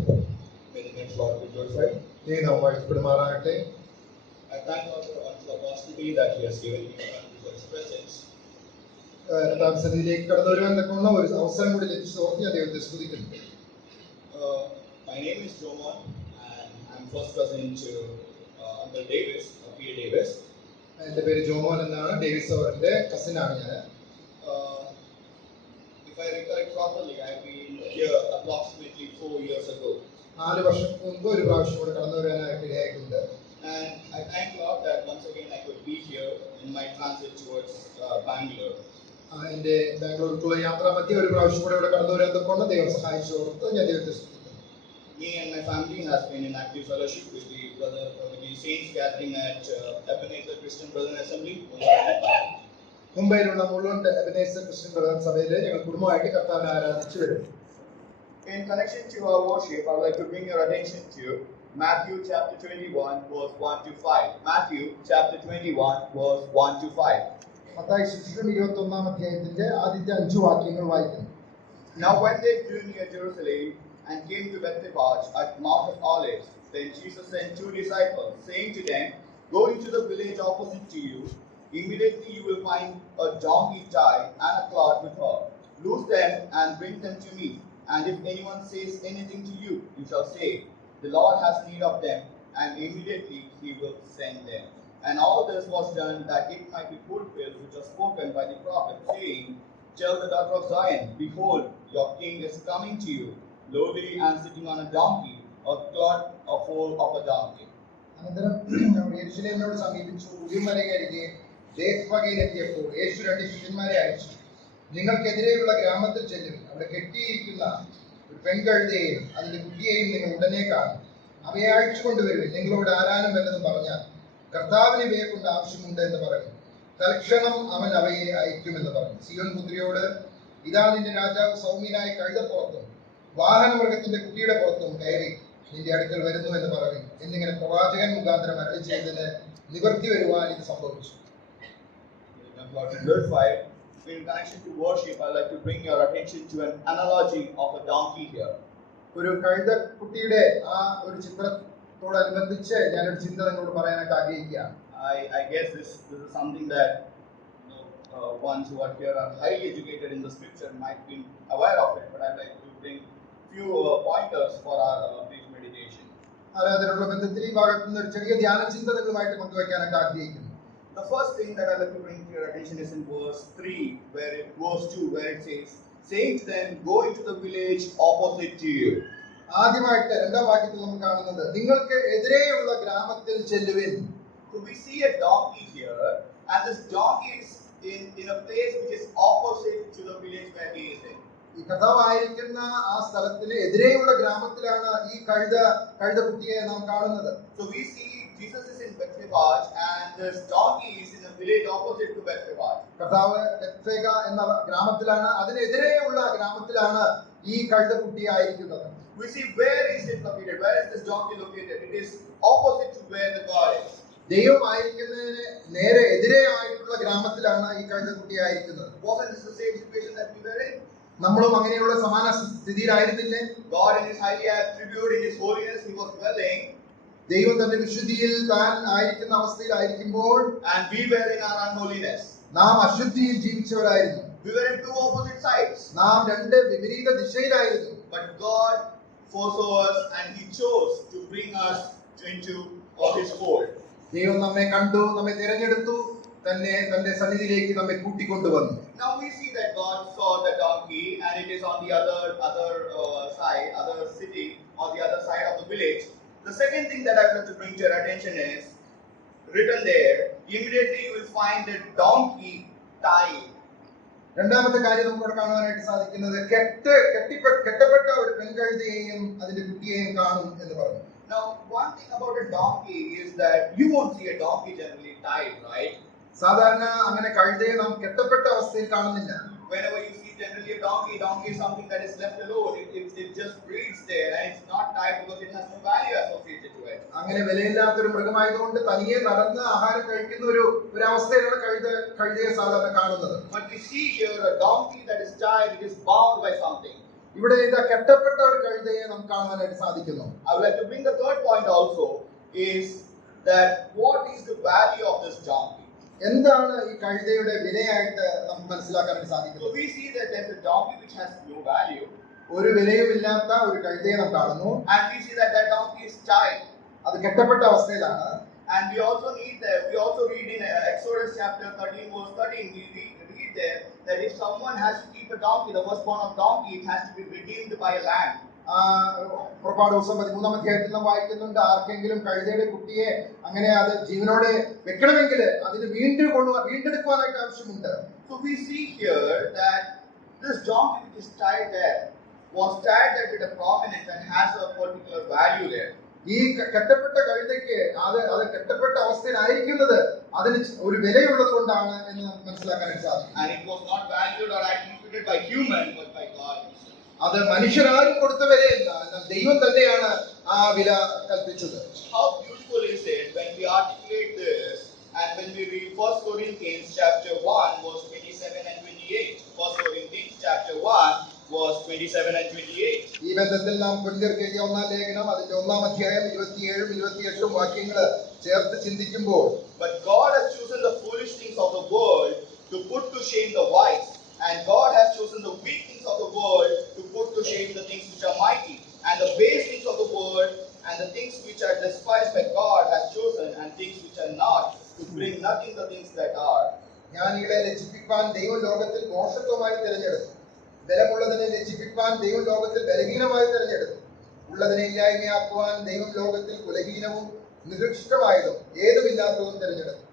May the next Lord be glorified. I thank God for the opportunity that He has given me to come before His presence. My name is Jomon, and I'm first cousin to Uncle Davis, P.A. Davis. എൻ്റെ പേര് ജോമോൻ എന്നാണ്. ഡേവിസ് അവരുടെ കസിനാണ് ഞാൻ. If I recollect properly, I've been here approximately 4 years ago. 4 വർഷം മുൻപ് ഒരു പ്രാവശ്യം കൂടെ കടന്നു വരാനായിട്ട് ഇടയായിട്ടുണ്ട്. And I thank God that once again I could be here in my transit towards Bangalore. എൻ്റെ ബാംഗ്ലൂർക്കുള്ള യാത്രാ മധ്യേ ഒരു പ്രാവശ്യം കൂടെ ഇവിടെ കടന്നു വരാൻ കൊണ്ട് ദൈവം സഹായിച്ചോർത്ത് ഞാൻ ദൈവത്തെ സ്തുതിക്കുന്നു. Me and my family has been in active fellowship with the saints gathering at Ebenezer Christian Brethren Assembly. മുംബൈയിലുള്ള മുഴുവൻ എബനേസർ ക്രിസ്ത്യൻ ബ്രദർ സഭയിൽ ഞങ്ങൾ കുടുംബമായിട്ട് കർത്താവിനെ ആരാധിച്ചു വരും. In connection to our worship, I would like to bring your attention to Matthew chapter 21 verse 1 to 5. Matthew chapter 21 verse 1 to 5. മത്തായി സുവിശേഷം 21-ാം അധ്യായത്തിന്റെ ആദ്യത്തെ 5 വാക്യങ്ങൾ വായിക്കുന്നു. Now when they drew near Jerusalem and came to Bethphage at Mount of Olives, then Jesus sent 2 disciples, saying to them, "Go into the village opposite to you. Immediately you will find a donkey tied and a cloth with her. Loose them and bring them to me. And if anyone says anything to you, you shall say, 'The Lord has need of them,' and immediately He will send them." And all this was done that it might be fulfilled which was spoken by the prophet, saying, "Tell the daughter of Zion, behold, your king is coming to you, lowly and sitting on a donkey, a cloth, a foal of a donkey." അനന്തരം യെരൂശലേമിനോട് സമീപിച്ചു ഉലിമലയരികെ ബേത്ത്ഫഗയിലെത്തിയപ്പോൾ യേശു 2 ശിഷ്യന്മാരെ അയച്ചു, "നിങ്ങൾക്കെതിരെയുള്ള ഗ്രാമത്തിൽ ചെല്ലുവിൻ. അവിടെ കെട്ടിയിരിക്കുന്ന ഒരു പെൺകഴുതയെയും അതിന്റെ കുട്ടിയെയും നിങ്ങൾ ഉടനെ കാണും. അവയെ അഴിച്ചു കൊണ്ടുവരുവിൻ. നിങ്ങളോട് ആരാനും വല്ലതും പറഞ്ഞാൽ, കർത്താവിന് ഇവയെ കൊണ്ട് ആവശ്യമുണ്ട് എന്ന് പറയും. തൽക്ഷണം അവൻ അവയെ അയക്കുമെന്ന് പറഞ്ഞു. സിയോൻ പുത്രിയോട്, ഇതാ നിന്റെ രാജാവ് സൗമ്യനായ കഴുതപ്പുറത്തും വാഹനമൃഗത്തിന്റെ കുട്ടിയുടെ പുറത്തും കയറി നിന്റെ അടുക്കൽ വരുന്നു എന്ന് പറയും എന്നിങ്ങനെ പ്രവാചകൻ മുഖാന്തരം അരുളി ചെയ്തതിന് നിവർത്തി വരുവാൻ ഇത് സംഭവിച്ചു. In connection to worship, I'd like to bring your attention to an analogy of a donkey here. ഒരു കഴുതക്കുട്ടിയുടെ ആ ഒരു ചിത്രത്തോടനുബന്ധിച്ച് ഞാനൊരു ചിന്ത നിങ്ങളോട് പറയാനായിട്ട് ആഗ്രഹിക്കുകയാണ്. I guess this is something that ones who are here are highly educated in the scripture might be aware of it, but I'd like to bring few pointers for our brief meditation. ആരാധനയുള്ള ബന്ധത്തിൽ ഈ ഭാഗത്ത് നിന്ന് ഒരു ചെറിയ ധ്യാന ചിന്ത നിങ്ങളുമായിട്ട് പങ്കുവയ്ക്കാനായിട്ട് ആഗ്രഹിക്കുന്നു. The first thing that I'd like to bring to your attention is in verse 2, where it says, saying to them, "Go into the village opposite to you." ആദ്യമായിട്ട് 2-ാം വാക്യത്തിൽ നമ്മൾ കാണുന്നത് നിങ്ങൾക്ക് എതിരെയുള്ള ഗ്രാമത്തിൽ ചെല്ലുവിൻ. So we see a donkey here, and this donkey is in a place which is opposite to the village where he is in. ഈ കഥാവായിരിക്കുന്ന ആ സ്ഥലത്തിന് എതിരെയുള്ള ഗ്രാമത്തിലാണ് ഈ കഴുതക്കുട്ടിയെ നാം കാണുന്നത്. So we see Jesus is in Bethphage and this donkey is in a village opposite to Bethphage. കർത്താവ് ബെത്ഫേഗ എന്ന ഗ്രാമത്തിലാണ്, അതിനെതിരെയുള്ള ഗ്രാമത്തിലാണ് ഈ കഴുതക്കുട്ടി ആയിരിക്കുന്നത്. We see where is it located? Where is this donkey located? It is opposite to where the God is. ദൈവം ആയിരിക്കുന്നതിന് നേരെ എതിരെ ആയിട്ടുള്ള ഗ്രാമത്തിലാണ് ഈ കഴുതക്കുട്ടി ആയിരിക്കുന്നത്. Wasn't this the same situation that we were in? നമ്മളും അങ്ങനെയുള്ള സമാന സ്ഥിതിയിലായിരുന്നില്ലേ? God in His highly attribute, in His holiness, He was dwelling. ദൈവം തന്റെ വിശുദ്ധിയിൽ താൻ ആയിരിക്കുന്ന അവസ്ഥയിലായിരിക്കുമ്പോൾ and we were in our unholiness. നാം അശുദ്ധിയിൽ ജീവിച്ചവരായിരുന്നു. We were in 2 opposite sides. നാം 2 വിപരീത ദിശയിലായിരുന്നു. But God foresaw us and He chose to bring us into His fold. ദൈവം നമ്മെ കണ്ടു, നമ്മെ തിരഞ്ഞെടുത്തു, തന്നെ തന്റെ സന്നിധിയിലേക്ക് നമ്മെ കൂട്ടിക്കൊണ്ടുവന്നു. Now we see that God saw the donkey and it is on the other side, other city, on the other side of the village. The second thing that I want to bring to your attention is written there, immediately you will find the donkey tied. രണ്ടാമത്തെ കാര്യം നമുക്ക് കാണുവാനായിട്ട് സാധിക്കുന്നത് കെട്ടപ്പെട്ട ഒരു പെൺകഴുതയെയും അതിന്റെ കുട്ടിയെയും കാണും എന്ന് പറഞ്ഞു. Now one thing about a donkey is that you won't see a donkey generally tied, right? സാധാരണ അങ്ങനെ കഴുതയെ നാം കെട്ടപ്പെട്ട അവസ്ഥയിൽ കാണുന്നില്ല. Whenever you see generally a donkey is something that is left alone. It just breeds there and it's not tied because it has no value associated to it. അങ്ങനെ വിലയില്ലാത്ത ഒരു മൃഗമായതുകൊണ്ട് തനിയെ നടന്ന് ആഹാരം കഴിക്കുന്ന ഒരു അവസ്ഥയിലാണ് കഴുതയെ സാധാരണ കാണുന്നത്. But we see here a donkey that is tied, it is bound by something. ഇവിടെ ഇതാ കെട്ടപ്പെട്ട ഒരു കഴുതയെ നമുക്ക് കാണുവാനായിട്ട് സാധിക്കുന്നു. I would like to bring the third point also is that what is the value of this donkey? എന്താണ് ഈ കഴുതയുടെ വിലയായിട്ട് നമുക്ക് മനസ്സിലാക്കാനായിട്ട് So സാധിക്കുന്നത്? we see that there's a donkey which has no value, ഒരു വിലയുമില്ലാത്ത ഒരു കഴുതയെ നാം കാണുന്നു. and we see that that donkey is tied. അത് കെട്ടപ്പെട്ട അവസ്ഥയിലാണ്. And we also read in Exodus chapter 13 verse 13, we read there that if someone has to keep a donkey, the firstborn of donkey, it has to be redeemed by a lamb. പുറപ്പാട് ദിവസം 13-ാം അധ്യായത്തിൽ നാം വായിക്കുന്നുണ്ട്, ആർക്കെങ്കിലും കഴുതയുടെ കുട്ടിയെ അങ്ങനെ അത് ജീവനോടെ വെക്കണമെങ്കിൽ അതിന് വീണ്ടെടുക്കുവാനായിട്ട് ആവശ്യമുണ്ട്. So we see here that this donkey which is tied there was tied there with a prominence and has a particular value there. ഈ കെട്ടപ്പെട്ട കഴുതയ്ക്ക് അത് കെട്ടപ്പെട്ട അവസ്ഥയിലായിരിക്കുന്നത് അതിന് ഒരു വിലയുള്ളത് കൊണ്ടാണ് എന്ന് നമുക്ക് മനസ്സിലാക്കാനായിട്ട് സാധിക്കും. And it was not valued or attributed by human but by God. അത് മനുഷ്യരാരും കൊടുത്ത വിലയല്ല, എന്നാൽ ദൈവം തന്നെയാണ് ആ വില കൽപ്പിച്ചത്. How beautiful is it when we articulate this and when we read 1 Corinthians chapter 1 verse 27 and 28. 1 Corinthians chapter 1 verse 27 and 28. ഈ ബന്ധത്തിൽ നാം കൊരിന്ത്യർക്ക് എഴുതിയ 1-ാം ലേഖനം അതിന്റെ 1-ാം അധ്യായം 27-ഉം 28-ഉം വാക്യങ്ങൾ ചേർത്ത് ചിന്തിക്കുമ്പോൾ, But God has chosen the foolish things of the world to put to shame the wise, and God has chosen the weak things of the world to put to shame the things which are mighty, and the base things of the world and the things which are despised by God has chosen, and things which are not, to bring nothing the things that are. ജ്ഞാനികളെ ലജ്ജിപ്പിക്കാൻ ദൈവം ലോകത്തിൽ മോശത്വമായി തിരഞ്ഞെടുത്തു. ബലമുള്ളതിനെ ലജ്ജിപ്പിക്കാൻ ദൈവം ലോകത്തിൽ ബലഹീനമായി തിരഞ്ഞെടുത്തു. ഉള്ളതിനെ ഇല്ലായ്മയാക്കുവാൻ ദൈവം ലോകത്തിൽ കുലഹീനവും നികൃഷ്ടമായതും ഏതുമില്ലാത്തതും തിരഞ്ഞെടുത്തു.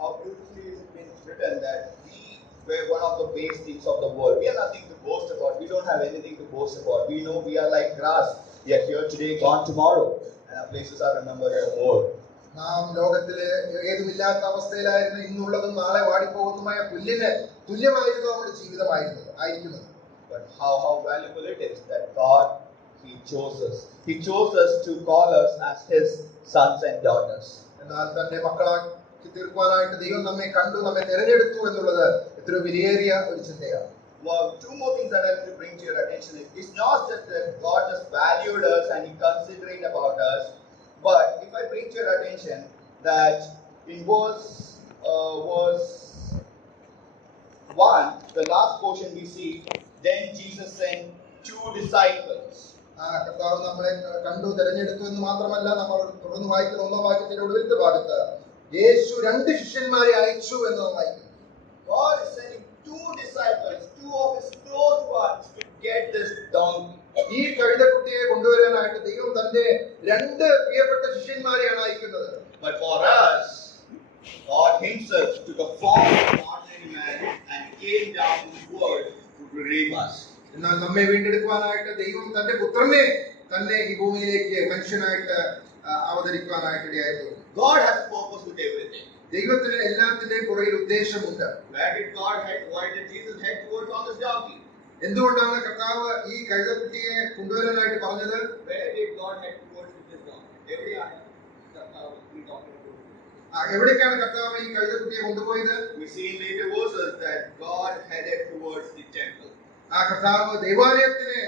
How beautifully is it been written that we were one of the base things of the world. We have nothing to boast about. We don't have anything to boast about. We know we are like grass. We are here today, gone tomorrow, and our places are remembered no more. നാം ലോകത്തിലെ ഏതുമില്ലാത്ത അവസ്ഥയിലായിരുന്നു. ഇന്നുള്ളതും നാളെ വാടിപ്പോകുന്നതുമായ പുല്ലിന് തുല്യമായിരുന്നു നമ്മുടെ ജീവിതമായിരുന്നത്. But how valuable it is that God, He chose us. He chose us to call us as His sons and daughters. എന്നാൽ തന്റെ മക്കളാക്കി തീർക്കുവാനായിട്ട് ദൈവം നമ്മെ കണ്ടു, നമ്മെ തിരഞ്ഞെടുത്തു എന്നുള്ളത് എത്ര വിലയേറിയ ഒരു ചിന്തയാണ്. Well, two more things that I want to bring to your attention is it's not just that God just valued us and He considering about us, but if I bring to your attention that in verse 1, the last portion we see, then Jesus sent 2 disciples. കർത്താവ് നമ്മളെ കണ്ടു തിരഞ്ഞെടുത്തു എന്ന് മാത്രമല്ല, നമ്മൾ തുടർന്ന് വായിക്കുന്ന 1-ാം വാക്യത്തിന്റെ ഒടുവിലത്തെ ഭാഗത്ത് യേശു 2 ശിഷ്യന്മാരെ അയച്ചു എന്ന് നാം വായിക്കുന്നു. God is sending 2 disciples, 2 of His close ones, to get this donkey. ഈ കഴുതക്കുട്ടിയെ കൊണ്ടുവരാനായിട്ട് ദൈവം തന്റെ 2 പ്രിയപ്പെട്ട ശിഷ്യന്മാരെയാണ് അയക്കുന്നത്. But for us, God Himself took a form of an ordinary man and came down to the world to redeem us. എന്നാൽ നമ്മെ വീണ്ടെടുക്കുവാനായിട്ട് ദൈവം തന്റെ പുത്രനെ തന്നെ ഈ ഭൂമിയിലേക്ക് മനുഷ്യനായിട്ട് അവതരിക്കുവാനായിട്ട് ഇടയായിരുന്നു. God has a purpose with everything. ദൈവത്തിന് എല്ലാത്തിന്റെയും പുറകിൽ ഉദ്ദേശമുണ്ട്. Why did Jesus head towards on this donkey? എന്തുകൊണ്ടാണ് കർത്താവ് ഈ കഴുതക്കുട്ടിയെ കൊണ്ടുവരാനായിട്ട് പറഞ്ഞത്? Where did God head towards with this donkey? എവിടേക്കാണ് കർത്താവ് ഈ കഴുതക്കുട്ടിയെ കൊണ്ടുപോയത്? We see in later verses that God headed towards the temple. ആ കർത്താവ് ദൈവാലയത്തിന്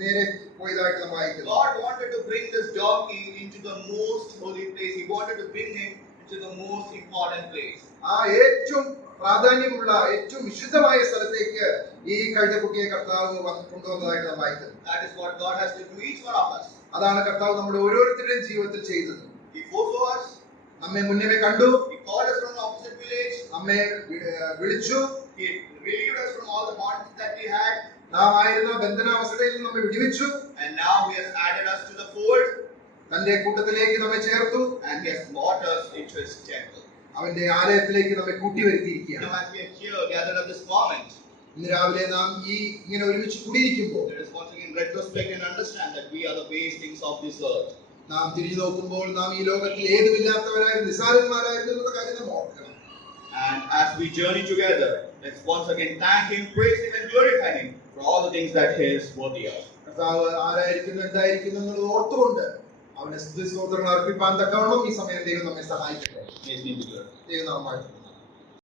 നേരെ പോയതായിട്ട് നാം വായിക്കുന്നു. God wanted to bring this donkey into the most holy place. He wanted to bring him into the most important place. ആ ഏറ്റവും പ്രാധാന്യമുള്ള ഏറ്റവും വിശുദ്ധമായ സ്ഥലത്തേക്ക് ഈ കഴുതക്കുട്ടിയെ കർത്താവ് കൊണ്ടുവന്നതായിട്ട് നാം വായിക്കുന്നു. That is what God has to do each one of us. അതാണ് കർത്താവ് നമ്മുടെ ഓരോരുത്തരുടെയും ജീവിതത്തിൽ ചെയ്തത്. He foresaw us. നമ്മെ മുന്നമേ കണ്ടു. He called us from the opposite village. നമ്മെ വിളിച്ചു. He relieved us from all the bonds that we had. നാം ആയിരുന്ന ബന്ധനാവസ്ഥയിൽ നിന്ന് നമ്മെ വിടുവിച്ചു. And now He has added us to the fold. തന്റെ കൂട്ടത്തിലേക്ക് നമ്മെ ചേർത്തു. And He has brought us into His temple. അവന്റെ ആലയത്തിലേക്ക് നമ്മെ കൂട്ടിവരുത്തിയിരിക്കുകയാണ്. Now as we are here gathered at this moment, ഇന്ന് രാവിലെ നാം ഇങ്ങനെ ഒരുമിച്ച് കൂടിയിരിക്കുമ്പോൾ let us once again retrospect and understand that we are the base things of this earth. നാം തിരിഞ്ഞു നോക്കുമ്പോൾ നാം ഈ ലോകത്തിൽ ഏതുമില്ലാത്തവരായിരുന്നു, നിസ്സാരന്മാരായിരുന്നു എന്നുള്ള കാര്യം നാം ഓർക്കണം. And as we journey together, let's once again thank Him, praise Him and glorify Him for all the things that He is worthy of. കർത്താവ് ആരായിരിക്കുന്നു എന്തായിരിക്കുന്നു എന്നുള്ളത് ഓർത്തുകൊണ്ട് അവനെ സ്തുതി സ്തോത്രങ്ങൾ അർപ്പിപ്പാൻ തക്കവണ്ണം ഈ സമയം ദൈവം നമ്മെ സഹായിക്കട്ടെ. May His name be glorified. ദൈവം നാം വാഴ്ത്തട്ടെ.